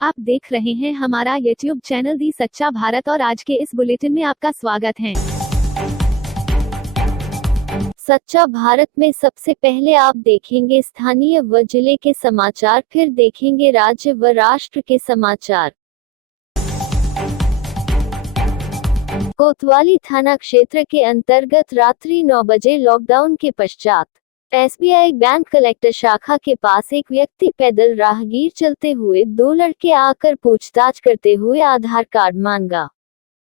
आप देख रहे हैं हमारा YouTube चैनल दी सच्चा भारत और आज के इस बुलेटिन में आपका स्वागत है। सच्चा भारत में सबसे पहले आप देखेंगे स्थानीय व जिले के समाचार, फिर देखेंगे राज्य व राष्ट्र के समाचार। कोतवाली थाना क्षेत्र के अंतर्गत रात्रि 9 बजे लॉकडाउन के पश्चात SBI बैंक कलेक्टर शाखा के पास एक व्यक्ति पैदल राहगीर चलते हुए 2 लड़के आकर पूछताछ करते हुए आधार कार्ड मांगा।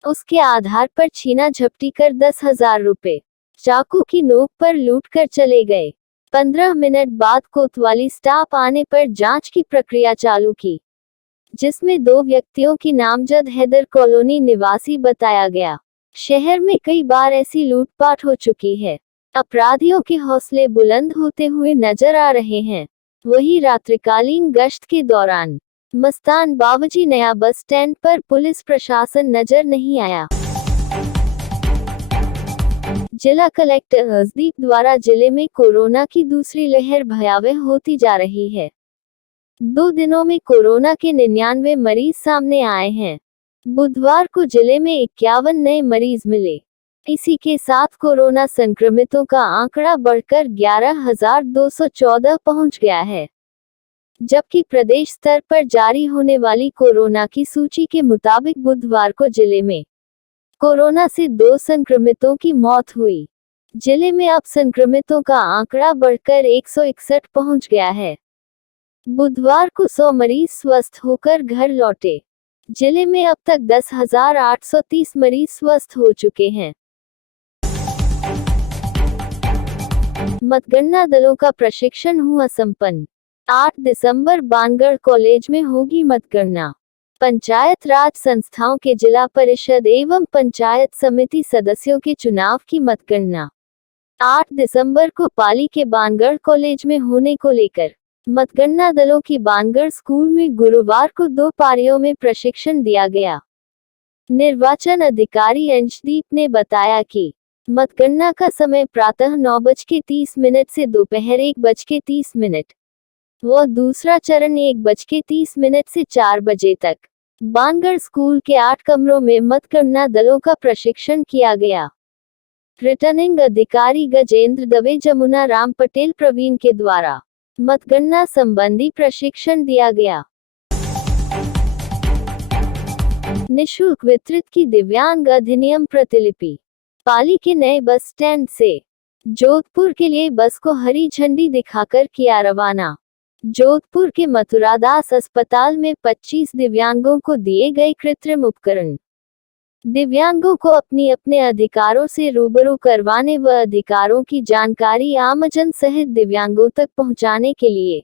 उसके आधार पर छीना झपटी कर 10,000 रुपए चाकू की नोक पर लूट कर चले गए। 15 मिनट बाद कोतवाली स्टाफ आने पर जांच की प्रक्रिया चालू की, जिसमें 2 व्यक्तियों की नामजद हैदर कॉलोनी निवासी बताया गया। शहर में कई बार ऐसी लूटपाट हो चुकी है। अपराधियों के हौसले बुलंद होते हुए नजर आ रहे हैं। वहीं रात्रिकालीन गश्त के दौरान मस्तान बावजी नया बस स्टैंड पर पुलिस प्रशासन नजर नहीं आया। जिला कलेक्टर हरदीप द्वारा जिले में कोरोना की दूसरी लहर भयावह होती जा रही है। 2 दिनों में कोरोना के 99 मरीज सामने आए हैं। बुधवार को जिले में 51 नए मरीज मिले। इसी के साथ कोरोना संक्रमितों का आंकड़ा बढ़कर 11,214 पहुंच गया है, जबकि प्रदेश स्तर पर जारी होने वाली कोरोना की सूची के मुताबिक बुधवार को जिले में कोरोना से 2 संक्रमितों की मौत हुई। जिले में अब संक्रमितों का आंकड़ा बढ़कर 161 पहुंच गया है। बुधवार को 100 मरीज स्वस्थ होकर घर लौटे। जिले में अब तक 10,830 मरीज स्वस्थ हो चुके हैं। मतगणना दलों का प्रशिक्षण हुआ संपन्न। 8 दिसंबर बानगढ़ कॉलेज में होगी मतगणना। पंचायत राज संस्थाओं के जिला परिषद एवं पंचायत समिति सदस्यों के चुनाव की मतगणना 8 दिसंबर को पाली के बानगढ़ कॉलेज में होने को लेकर मतगणना दलों की बानगढ़ स्कूल में गुरुवार को 2 पारियों में प्रशिक्षण दिया गया। निर्वाचन अधिकारी अंशदीप ने बताया कि मतगणना का समय प्रातः 9:30 से दोपहर 1:30 व दूसरा चरण 1:30 से 4 बजे तक बानगढ़ स्कूल के 8 कमरों में मतगणना दलों का प्रशिक्षण किया गया। रिटर्निंग अधिकारी गजेंद्र दवे, जमुना राम पटेल, प्रवीण के द्वारा मतगणना संबंधी प्रशिक्षण दिया गया। निःशुल्क वितरित की दिव्यांग अधिनियम प्रतिलिपि। पाली के नए बस स्टैंड से जोधपुर के लिए बस को हरी झंडी दिखाकर किया रवाना। जोधपुर के मथुरादास अस्पताल में 25 दिव्यांगों को दिए गए कृत्रिम उपकरण। दिव्यांगों को अपने अधिकारों से रूबरू करवाने व अधिकारों की जानकारी आमजन सहित दिव्यांगों तक पहुंचाने के लिए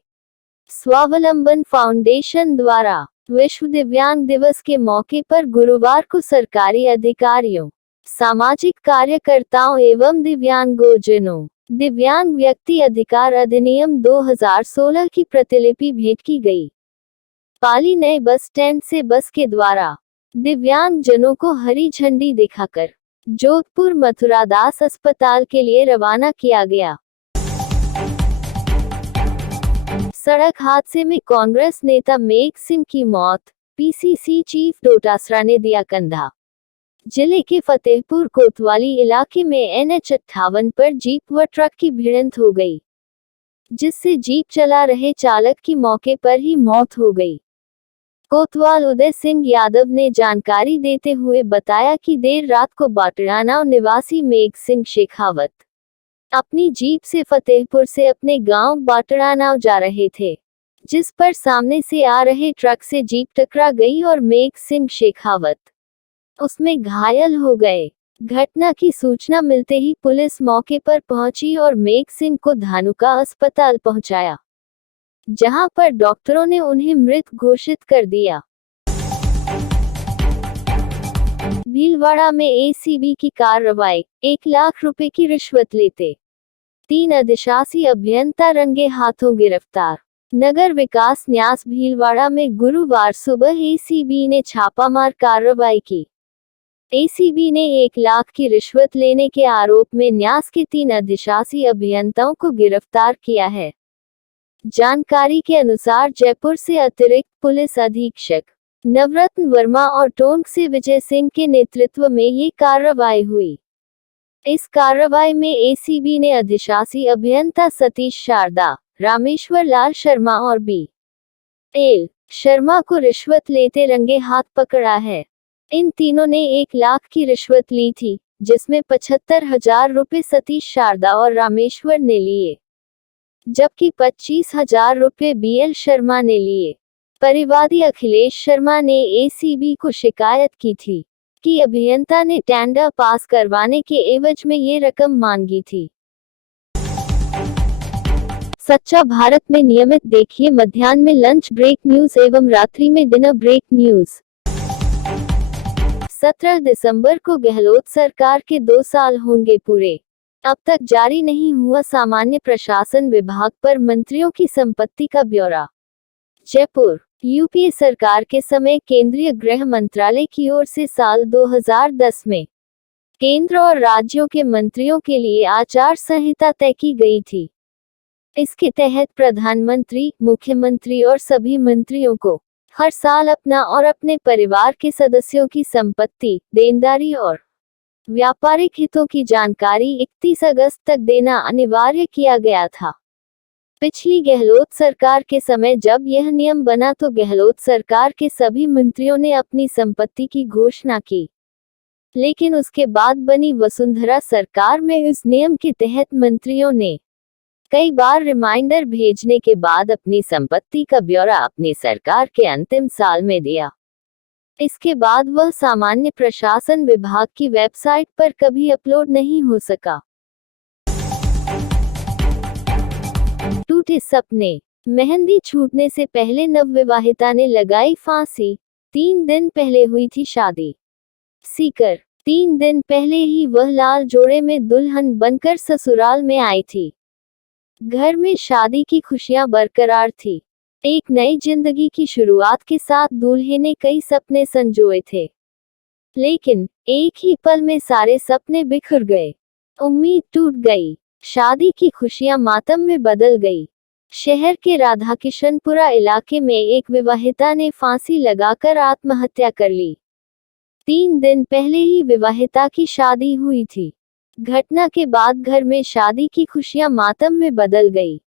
स्वावलंबन फाउंडेशन द्वारा विश्व दिव्यांग दिवस के मौके पर गुरुवार को सरकारी अधिकारियों, सामाजिक कार्यकर्ताओं एवं दिव्यांगोजनों दिव्यांग व्यक्ति अधिकार अधिनियम 2016 की प्रतिलिपि भेंट की गई। पाली नए बस स्टैंड से बस के द्वारा दिव्यांग जनों को हरी झंडी दिखाकर जोधपुर मथुरादास अस्पताल के लिए रवाना किया गया। सड़क हादसे में कांग्रेस नेता मेघ सिंह की मौत, PCC चीफ डोटासरा ने दिया कंधा। जिले के फतेहपुर कोतवाली इलाके में NH58 पर जीप व ट्रक की भिड़ंत हो गई, जिससे जीप चला रहे चालक की मौके पर ही मौत हो गई। कोतवाल उदय सिंह यादव ने जानकारी देते हुए बताया कि देर रात को बाटड़ानाव निवासी मेघ सिंह शेखावत अपनी जीप से फतेहपुर से अपने गांव बाटड़ानाव जा रहे थे, जिस पर सामने से आ रहे ट्रक से जीप टकरा गई और मेघ सिंह शेखावत उसमें घायल हो गए। घटना की सूचना मिलते ही पुलिस मौके पर पहुंची और मेघ सिंह को धानुका अस्पताल पहुंचाया, जहां पर डॉक्टरों ने उन्हें मृत घोषित कर दिया। भीलवाड़ा में ACB की कार्रवाई, 1 लाख रुपए की रिश्वत लेते 3 अधिशासी अभियंता रंगे हाथों गिरफ्तार। नगर विकास न्यास भीलवाड़ा में गुरुवार सुबह ACB ने छापामार कार्रवाई की। ACB ने 1 लाख की रिश्वत लेने के आरोप में न्यास के 3 अधिशासी अभियंताओं को गिरफ्तार किया है, जानकारी के अनुसार जयपुर से अतिरिक्त पुलिस अधीक्षक नवरत्न वर्मा और टोंक से विजय सिंह के नेतृत्व में ये कार्रवाई हुई। इस कार्रवाई में एसीबी ने अधिशासी अभियंता सतीश शारदा, रामेश्वर लाल शर्मा और बी.एल. शर्मा को रिश्वत लेते रंगे हाथ पकड़ा है। इन तीनों ने 1 लाख की रिश्वत ली थी, जिसमें 75,000 रुपए सतीश शारदा और रामेश्वर ने लिए, जबकि 25,000 रुपए बी.एल. शर्मा ने लिए। परिवादी अखिलेश शर्मा ने एसीबी को शिकायत की थी कि अभियंता ने टेंडर पास करवाने के एवज में ये रकम मांगी थी। सच्चा भारत में नियमित देखिए मध्याह्न में लंच ब्रेक न्यूज एवं रात्रि में डिनर ब्रेक न्यूज। 17 दिसंबर को गहलोत सरकार के 2 साल होंगे पूरे। अब तक जारी नहीं हुआ सामान्य प्रशासन विभाग पर मंत्रियों की संपत्ति का ब्यौरा। जयपुर। यूपीए सरकार के समय केंद्रीय गृह मंत्रालय की ओर से साल 2010 में केंद्र और राज्यों के मंत्रियों के लिए आचार संहिता तय की गई थी। इसके तहत प्रधानमंत्री, मुख्यमंत्री और सभी मंत्रियों को हर साल अपना और अपने परिवार के सदस्यों की संपत्ति, देनदारी और व्यापारिक हितों की जानकारी 31 अगस्त तक देना अनिवार्य किया गया था। पिछली गहलोत सरकार के समय जब यह नियम बना तो गहलोत सरकार के सभी मंत्रियों ने अपनी संपत्ति की घोषणा की, लेकिन उसके बाद बनी वसुंधरा सरकार में इस नियम के तहत मंत्रियों ने कई बार रिमाइंडर भेजने के बाद अपनी संपत्ति का ब्यौरा अपनी सरकार के अंतिम साल में दिया। इसके बाद वह सामान्य प्रशासन विभाग की वेबसाइट पर कभी अपलोड नहीं हो सका। टूटे सपने। मेहंदी छूटने से पहले नवविवाहिता ने लगाई फांसी। 3 दिन पहले हुई थी शादी। सीकर। 3 दिन पहले ही वह लाल जोड़े में दुल्हन बनकर ससुराल में आई थी। घर में शादी की खुशियां बरकरार थी। एक नई जिंदगी की शुरुआत के साथ दूल्हे ने कई सपने संजोए थे, लेकिन एक ही पल में सारे सपने बिखर गए। उम्मीद टूट गई। शादी की खुशियां मातम में बदल गई। शहर के राधाकिशनपुरा इलाके में एक विवाहिता ने फांसी लगाकर आत्महत्या कर ली। 3 दिन पहले ही विवाहिता की शादी हुई थी। घटना के बाद घर में शादी की खुशियां मातम में बदल गई।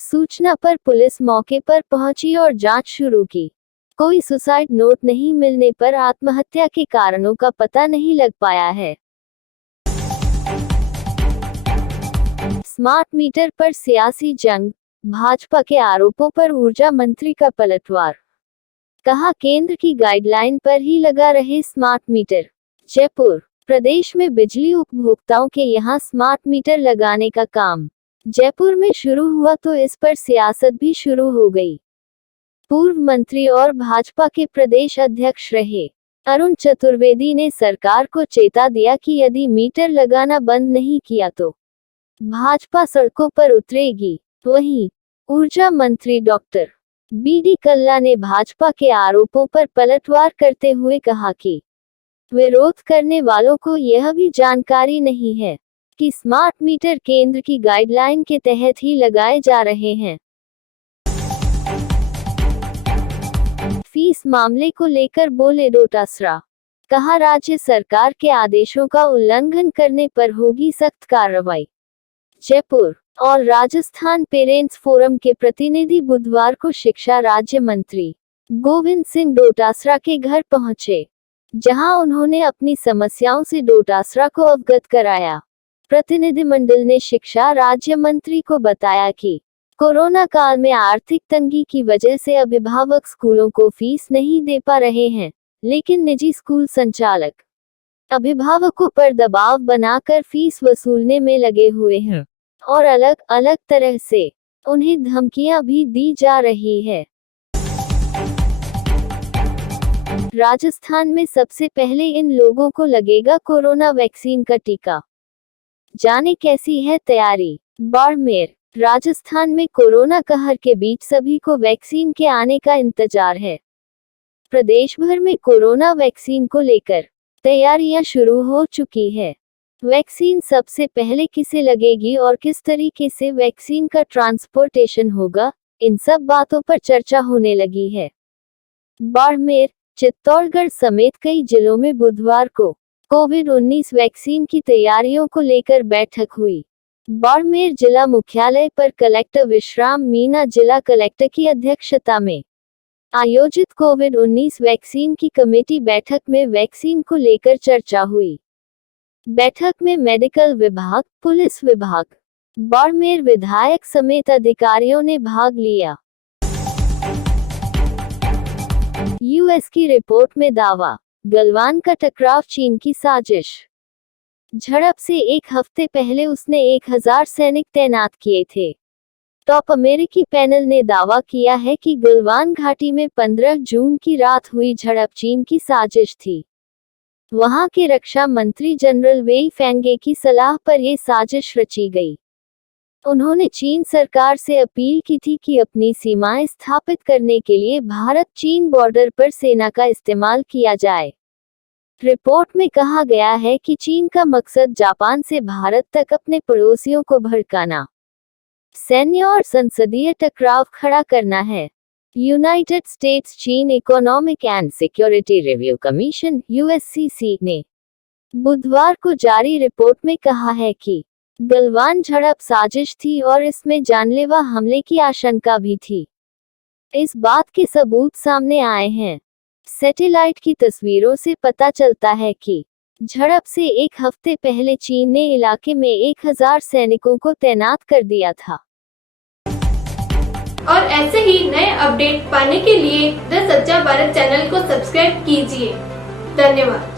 सूचना पर पुलिस मौके पर पहुंची और जांच शुरू की। कोई सुसाइड नोट नहीं मिलने पर आत्महत्या के कारणों का पता नहीं लग पाया है। स्मार्ट मीटर पर सियासी जंग। भाजपा के आरोपों पर ऊर्जा मंत्री का पलटवार। कहा केंद्र की गाइडलाइन पर ही लगा रहे स्मार्ट मीटर। जयपुर। प्रदेश में बिजली उपभोक्ताओं के यहां स्मार्ट मीटर लगाने का काम जयपुर में शुरू हुआ तो इस पर सियासत भी शुरू हो गई। पूर्व मंत्री और भाजपा के प्रदेश अध्यक्ष रहे अरुण चतुर्वेदी ने सरकार को चेता दिया कि यदि मीटर लगाना बंद नहीं किया तो भाजपा सड़कों पर उतरेगी। वहीं ऊर्जा मंत्री डॉक्टर बी.डी. कल्ला ने भाजपा के आरोपों पर पलटवार करते हुए कहा कि विरोध करने वालों को यह भी जानकारी नहीं है कि स्मार्ट मीटर केंद्र की गाइडलाइन के तहत ही लगाए जा रहे हैं। फीस मामले को लेकर बोले डोटासरा। कहा राज्य सरकार के आदेशों का उल्लंघन करने पर होगी सख्त कार्रवाई। जयपुर। और राजस्थान पेरेंट्स फोरम के प्रतिनिधि बुधवार को शिक्षा राज्य मंत्री गोविंद सिंह डोटासरा के घर पहुंचे, जहां उन्होंने अपनी समस्याओं से डोटासरा को अवगत कराया। प्रतिनिधिमंडल ने शिक्षा राज्य मंत्री को बताया कि कोरोना काल में आर्थिक तंगी की वजह से अभिभावक स्कूलों को फीस नहीं दे पा रहे हैं, लेकिन निजी स्कूल संचालक अभिभावकों पर दबाव बनाकर फीस वसूलने में लगे हुए हैं और अलग अलग तरह से उन्हें धमकियां भी दी जा रही है। राजस्थान में सबसे पहले इन लोगों को लगेगा कोरोना वैक्सीन का टीका। जाने कैसी है तैयारी। बाड़मेर। राजस्थान में कोरोना कहर के बीच सभी को वैक्सीन के आने का इंतजार है। प्रदेश भर में कोरोना वैक्सीन को लेकर तैयारियां शुरू हो चुकी है। वैक्सीन सबसे पहले किसे लगेगी और किस तरीके से वैक्सीन का ट्रांसपोर्टेशन होगा, इन सब बातों पर चर्चा होने लगी है। बाड़मेर, चित्तौड़गढ़ समेत कई जिलों में बुधवार को कोविड-19 वैक्सीन की तैयारियों को लेकर बैठक हुई। बाड़मेर जिला मुख्यालय पर कलेक्टर विश्राम मीणा जिला कलेक्टर की अध्यक्षता में आयोजित कोविड-19 वैक्सीन की कमेटी बैठक में वैक्सीन को लेकर चर्चा हुई। बैठक में मेडिकल विभाग, पुलिस विभाग, बाड़मेर विधायक समेत अधिकारियों ने भाग लिया। यूएस की रिपोर्ट में दावा, गलवान का टकराव चीन की साजिश। झड़प से एक हफ्ते पहले उसने 1000 सैनिक तैनात किए थे। टॉप अमेरिकी पैनल ने दावा किया है कि गलवान घाटी में 15 जून की रात हुई झड़प चीन की साजिश थी। वहां के रक्षा मंत्री जनरल वेई फेंगे की सलाह पर यह साजिश रची गई। उन्होंने चीन सरकार से अपील की थी कि अपनी सीमाएं स्थापित करने के लिए भारत-चीन बॉर्डर पर सेना का इस्तेमाल किया जाए। रिपोर्ट में कहा गया है कि चीन का मकसद जापान से भारत तक अपने पड़ोसियों को भड़काना, सैन्य और संसदीय टकराव खड़ा करना है। यूनाइटेड स्टेट्स चीन economic and security review commission (USCC) ने बुधवार को जारी रिपोर्ट में कहा है कि गलवान झड़प साजिश थी और इसमें जानलेवा हमले की आशंका भी थी। इस बात के सबूत सामने आए हैं। सैटेलाइट की तस्वीरों से पता चलता है कि झड़प से एक हफ्ते पहले चीन ने इलाके में 1000 सैनिकों को तैनात कर दिया था। और ऐसे ही नए अपडेट पाने के लिए द सच्चा भारत चैनल को सब्सक्राइब कीजिए। धन्यवाद।